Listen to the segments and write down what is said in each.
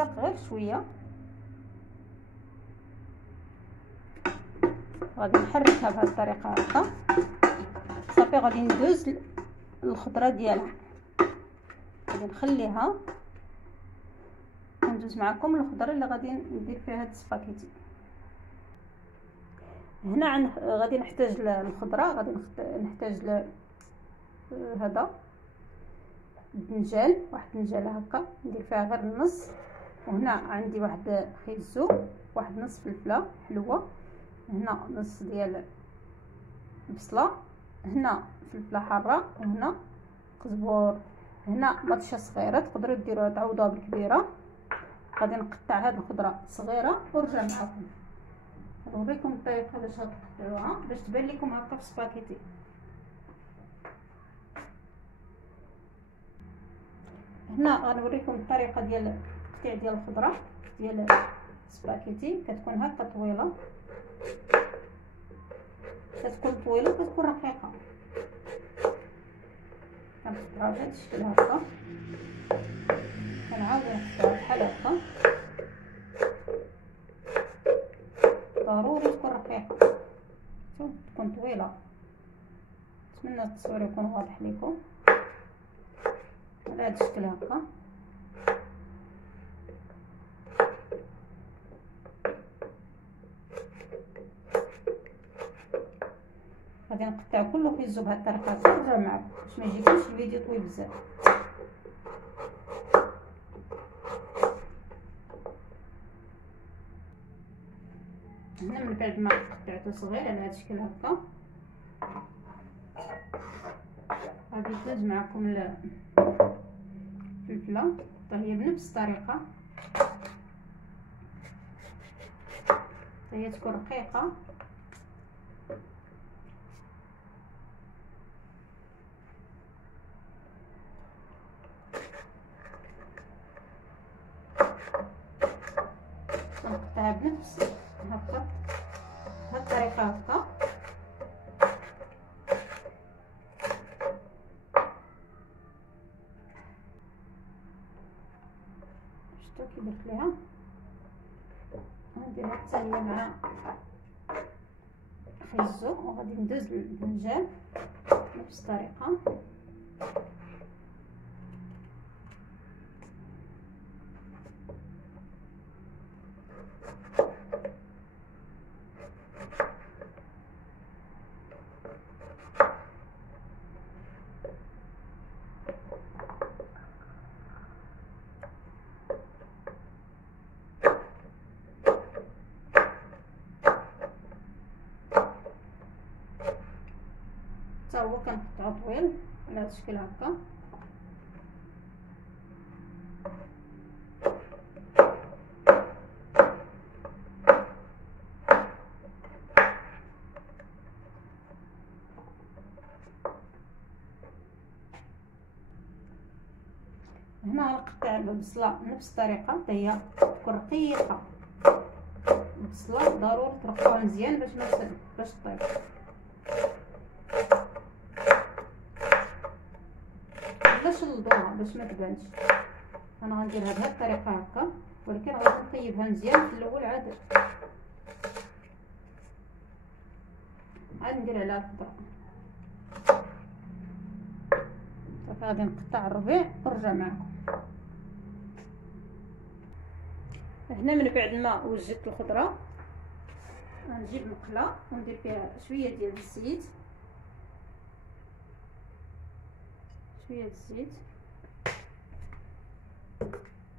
تلصق غير شويه. غادي نحركها بهذه الطريقه هكا صافي. غادي ندوز الخضره ديالها، غادي نخليها ندوز معكم الخضره اللي غادي ندير فيها هاد السباكيتي. هنا غادي نحتاج الخضره، غادي نحتاج هذا الدنجال، واحد الدنجاله هكا ندير فيها غير النص. وهنا عندي واحد خيزو، واحد نص فلفله حلوه، هنا نص ديال البصله، هنا فلفله حاره، وهنا قزبور، هنا مطشه صغيره تقدروا ديروها تعوضوها بالكبيره. غادي نقطع هذه الخضره صغيره ونرجع معكم نوريكم الطريقه باش غتقطعوها باش تبان لكم هكا في سباكيتي. هنا غنوريكم الطريقه ديال التقطيع ديال الخضره ديال السباكيتي. كتكون هكا طويله، كتكون طويله وكتكون رقيقه. كنقطعوها بهذا الشكل هكا، كنعاودو نقطعوها بحال هكا. ضروري تكون رقيقه، تكون طويله. نتمنى التصوير يكون واضح لكم على هذا الشكل هكا. غادي نقطع كله خيزو بهذه الطريقه هكا ونرجع معكم باش ما يجيكمش الفيديو طويل بزاف. هنا من بعد ما قطعته صغير على هذا الشكل هكا غادي ندوز معكم الفلفله، هي بنفس الطريقه، هي تكون رقيقه. نقطعها بنفس هكا بهذه الطريقه هكا. شفتوا كي درت ليها؟ غنديرها حتى هي مع خيزو، وغادي ندوز البنجان بنفس الطريقه. حتى هو كنقطعو طويل على هذا الشكل هكا. هنا غنقطع البصله بنفس الطريقه حتى هي تكون رقيقه. البصله ضروري ترقوها مزيان باش طيب. لا شلضوها باش ما تبانش. انا غنديرها بهذه الطريقه هكا، ولكن غادي نطيبها مزيان في الاول. عاد ندير عليها الخضره صافي. غادي نقطع الربيع ونرجع معكم. هنا من بعد ما وجدت الخضره غنجيب مقله وندير فيها شويه ديال الزيت، شويه الزيت،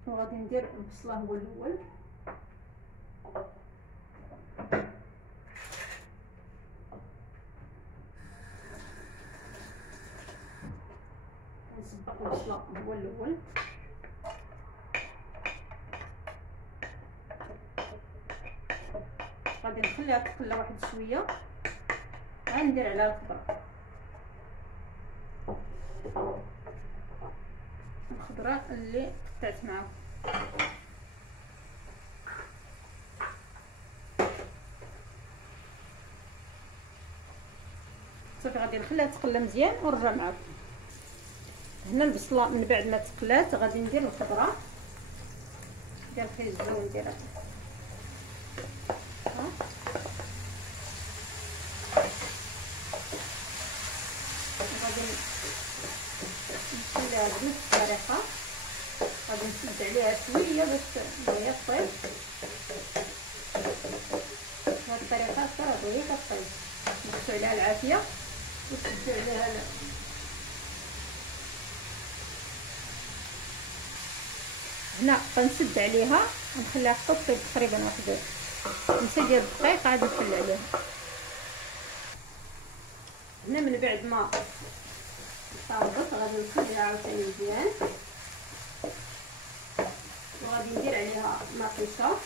وغادي ندير البصله هو الاول. نسبق البصله هو الاول. غادي نخليها تقلى واحد شويه، غندير عليها الخضره اللي قطعت معاكم. صافي غادي نخليها تقلى مزيان ونرجع معكم. هنا البصله من بعد ما تقلات غادي ندير الخضره، ديال الخيزو نديرها غادي نخليها بنفس الطريقه. غادي نسد عليها شويه باش هي طيب. بهذه الطريقه صافي هي كطيب. نحطو عليها العافيه ونسدو عليها هنا. غنسد عليها ونخليها حتى تطيب تقريبا واحد 5 ديال الدقائق عاد نحل عليها. هنا من بعد ما طابت غادي نخليها عاوتاني مزيان وغادي ندير عليها مطيشه.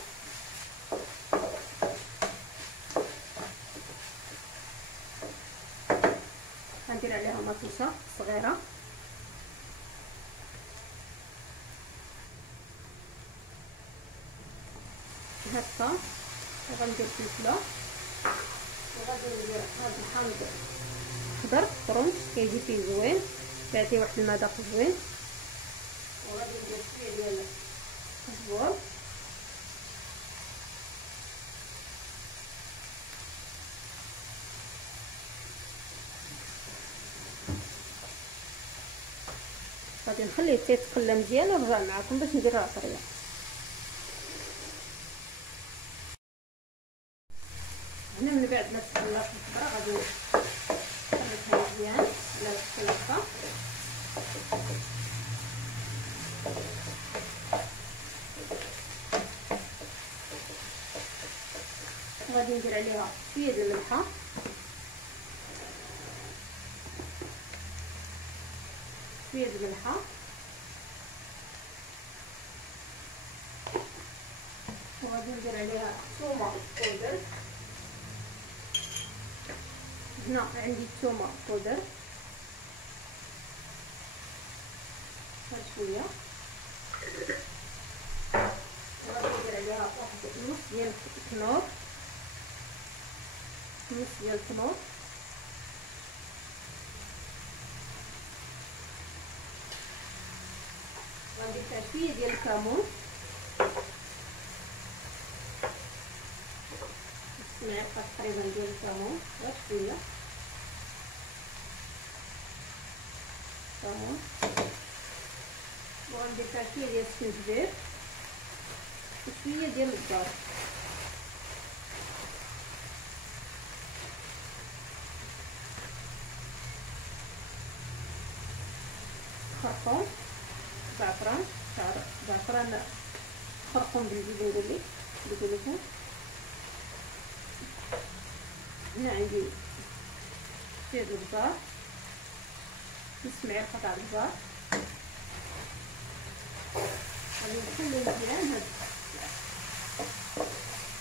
غندير عليها مطيشه صغيره هكا. وغندير فلفله وغادي ندير هاد الحامض خضر فرونش كيجي فيه زوين كيعطي واحد المذاق زوين. وغادي ندير شويه ديال الزبور غادي نخليه تيتقلى مزيان ونرجع معكم باش ندير العطريه. هنا من بعد ما تخلات الخضره غادي نخلطها مزيان على الخلطه. غادي ندير عليها شويه ديال الملحه شويه ديال الملحه وغادي ندير عليها ثومه بودر. هنا عندي ثومه بودر هاد شويه. وغادي ندير عليها واحد نص ديال التنور نص ديال التنور. غندير فيها شويه ديال الكمون معلقه تقريبا ديال الكمون غير شويه كمون. وغندير فيها شويه ديال السنجبير وشويه ديال الزعتر. خرقوم زعفران خرقوم بالجبن نقول لكم. هنا عندي شويه ديال البزار نص معلقه تاع البزار. غادي نخلي مزيان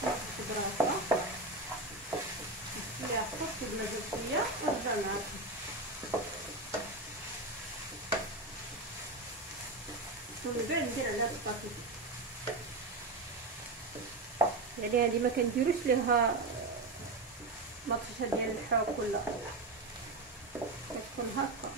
هاد الخضره هكا نخليها حتى تجمد شويه ونرجع معاكم. ومن بعد ندير عليها السباكيتي. يعني هذه ما كنديروش ليها مطيشه ديال الحوك ولا كتكون هكا.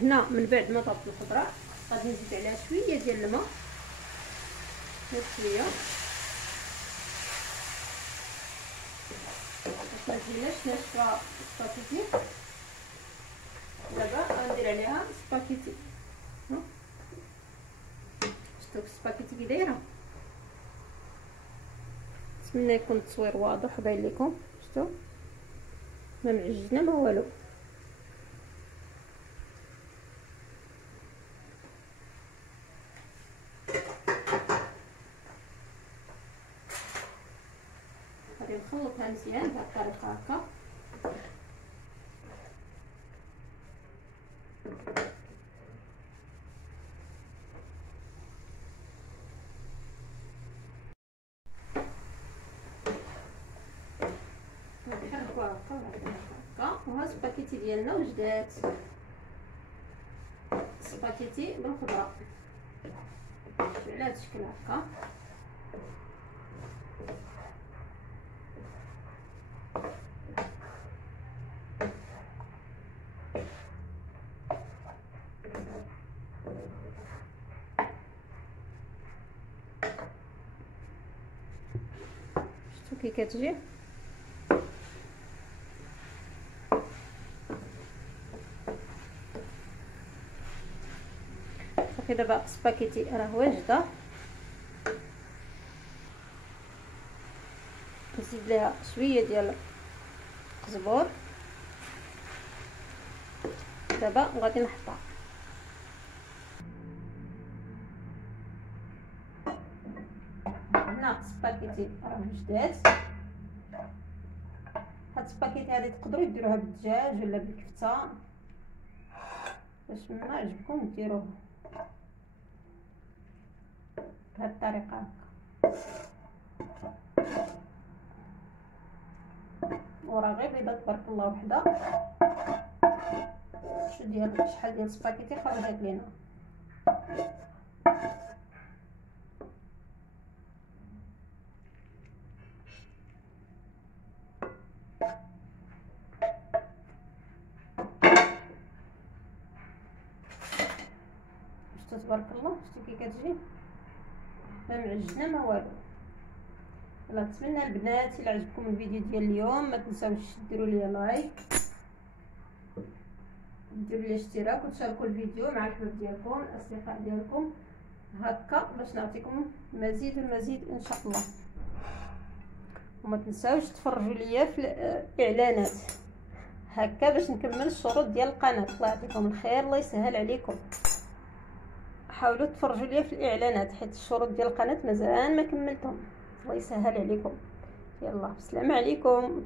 هنا من بعد ما طابت الخضره غادي نزيد عليها شويه ديال الماء غير شويه باش ما تجيناش ناشفه السباكيتي. دابا غندير عليها سباكيتي. شفتوا السباكيتي كي دايره. نتمنى يكون التصوير واضح وباين لكم. شفتوا ما معجنه ما والو. غادي نخلطها مزيان بهذه الطريقه هكا. نحركوها هكا وها السباكيتي ديالنا وجدات. سباكيتي بالخضره على هذا الشكل هكا. كي كتجي. صافي دابا سباكيتي راه واجده. نزيد ليها شويه ديال الزبور. دابا غادي نحطها. هنا سباكيتي راه وجدات. هاد السباكيتي هادي تقدروا ديروها بالدجاج ولا بالكفته، باش ما عجبكم ديروه بهاد الطريقه هكا. وراه غير بيضه تبارك الله وحده. شحال ديال السباكيتي خرجت لينا. شفتوا تبارك الله، شفتوا كي كتجي ما معجنه ما والو. يلا نتمنى البنات الا عجبكم الفيديو ديال اليوم ما تنساوش ديروا لي لايك، ديروا لي اشتراك، وتشاركوا الفيديو مع الحباب ديالكم الاصدقاء ديالكم هكا باش نعطيكم مزيد والمزيد ان شاء الله. وما تنساوش تفرجوا ليا في الاعلانات هكا باش نكمل الشروط ديال القناه. الله يعطيكم الخير، الله يسهل عليكم. حاولوا تفرجوا ليا في الاعلانات حيت الشروط ديال القناه مازال ما كملتهم. الله يسهل عليكم. يلا السلام عليكم.